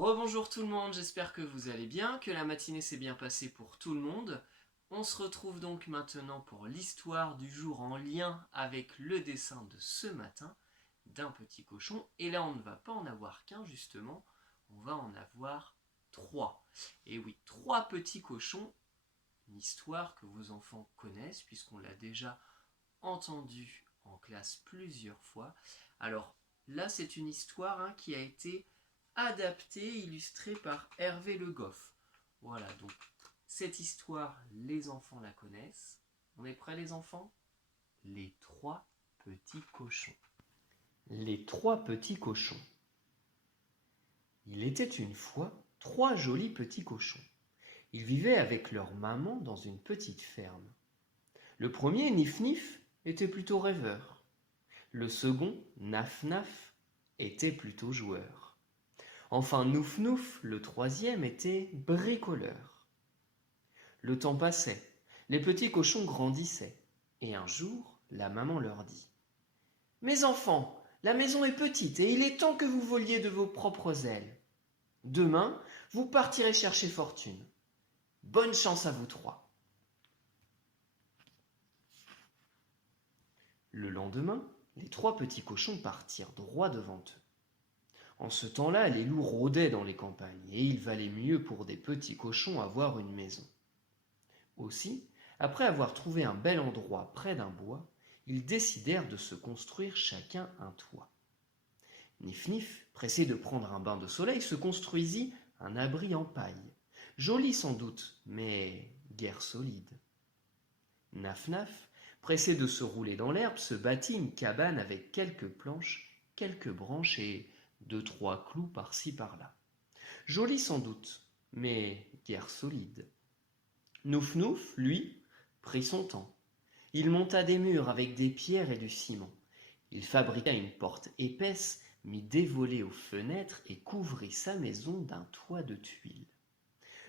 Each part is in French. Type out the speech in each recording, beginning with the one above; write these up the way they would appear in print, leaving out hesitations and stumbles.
Rebonjour tout le monde, j'espère que vous allez bien, que la matinée s'est bien passée pour tout le monde. On se retrouve donc maintenant pour l'histoire du jour en lien avec le dessin de ce matin d'un petit cochon. Et là on ne va pas en avoir qu'un justement, on va en avoir trois. Et oui, trois petits cochons, une histoire que vos enfants connaissent puisqu'on l'a déjà entendue en classe plusieurs fois. Alors là c'est une histoire qui a été adapté, illustré par Hervé Le Goff. Voilà, donc cette histoire, les enfants la connaissent. On est prêts les enfants? Les trois petits cochons. Les trois petits cochons. Il était une fois trois jolis petits cochons. Ils vivaient avec leur maman dans une petite ferme. Le premier, Nif Nif, était plutôt rêveur. Le second, Naf Naf, était plutôt joueur. Enfin, Nouf Nouf, le troisième, était bricoleur. Le temps passait, les petits cochons grandissaient, et un jour, la maman leur dit « Mes enfants, la maison est petite et il est temps que vous voliez de vos propres ailes. Demain, vous partirez chercher fortune. Bonne chance à vous trois. » Le lendemain, les trois petits cochons partirent droit devant eux. En ce temps-là, les loups rôdaient dans les campagnes, et il valait mieux pour des petits cochons avoir une maison. Aussi, après avoir trouvé un bel endroit près d'un bois, ils décidèrent de se construire chacun un toit. Nif Nif, pressé de prendre un bain de soleil, se construisit un abri en paille, joli sans doute, mais guère solide. Naf Naf, pressé de se rouler dans l'herbe, se bâtit une cabane avec quelques planches, quelques branches et deux, trois clous par-ci par-là. Joli sans doute, mais guère solide. Nouf Nouf, lui, prit son temps. Il monta des murs avec des pierres et du ciment. Il fabriqua une porte épaisse, mit des volets aux fenêtres et couvrit sa maison d'un toit de tuiles.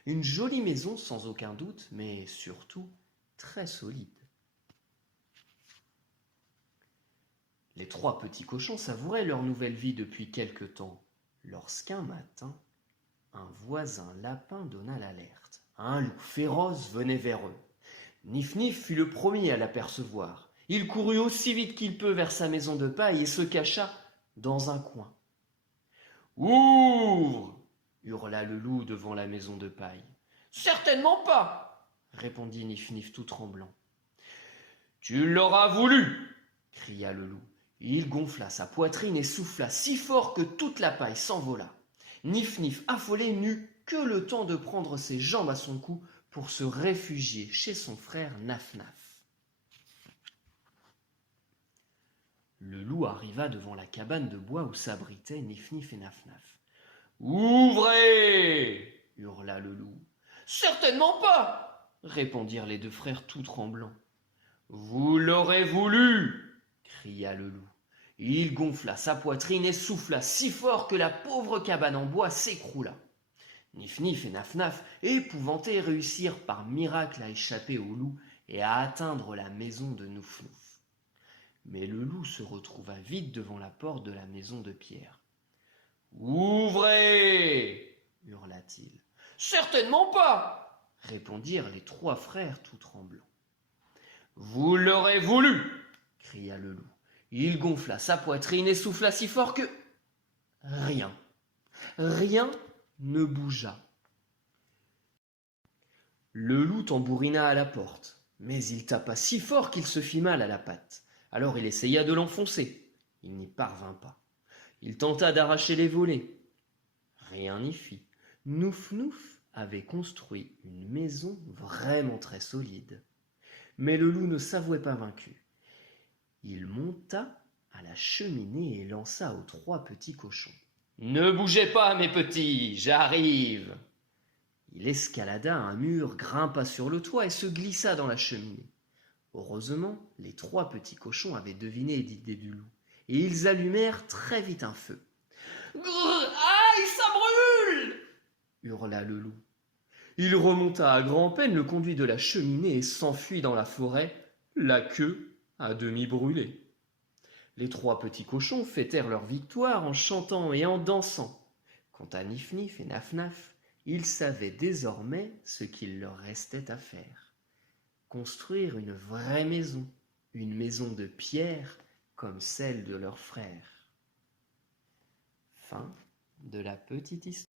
Une jolie maison sans aucun doute, mais surtout très solide. Les trois petits cochons savouraient leur nouvelle vie depuis quelque temps, lorsqu'un matin, un voisin lapin donna l'alerte. Un loup féroce venait vers eux. Nif Nif fut le premier à l'apercevoir. Il courut aussi vite qu'il peut vers sa maison de paille et se cacha dans un coin. « Ouvre !» hurla le loup devant la maison de paille. « Certainement pas !» répondit Nif Nif tout tremblant. « Tu l'auras voulu !» cria le loup. Il gonfla sa poitrine et souffla si fort que toute la paille s'envola. Nif Nif, affolé, n'eut que le temps de prendre ses jambes à son cou pour se réfugier chez son frère Naf Naf. Le loup arriva devant la cabane de bois où s'abritaient Nif Nif et Naf Naf. « Ouvrez !» hurla le loup. « Certainement pas !» répondirent les deux frères tout tremblants. « Vous l'aurez voulu !» cria le loup. Il gonfla sa poitrine et souffla si fort que la pauvre cabane en bois s'écroula. Nif Nif et Naf Naf, épouvantés, réussirent par miracle à échapper au loup et à atteindre la maison de Nouf Nouf. Mais le loup se retrouva vite devant la porte de la maison de pierre. « Ouvrez !» hurla-t-il. « Certainement pas !» répondirent les trois frères tout tremblants. « Vous l'aurez voulu !» cria le loup. Il gonfla sa poitrine et souffla si fort que... rien ne bougea. Le loup tambourina à la porte, mais il tapa si fort qu'il se fit mal à la patte. Alors il essaya de l'enfoncer. Il n'y parvint pas. Il tenta d'arracher les volets. Rien n'y fit. Nouf Nouf avait construit une maison vraiment très solide. Mais le loup ne s'avouait pas vaincu. Il monta à la cheminée et lança aux trois petits cochons. « Ne bougez pas, mes petits, j'arrive !» Il escalada un mur, grimpa sur le toit et se glissa dans la cheminée. Heureusement, les trois petits cochons avaient deviné l'idée du loup, et ils allumèrent très vite un feu. « Grrr, aïe, ça brûle !» hurla le loup. Il remonta à grand-peine le conduit de la cheminée et s'enfuit dans la forêt, la queue à demi brûlée. Les trois petits cochons fêtèrent leur victoire en chantant et en dansant. Quant à Nif Nif et Naf Naf, ils savaient désormais ce qu'il leur restait à faire. Construire une vraie maison, une maison de pierre comme celle de leurs frères. Fin de la petite histoire.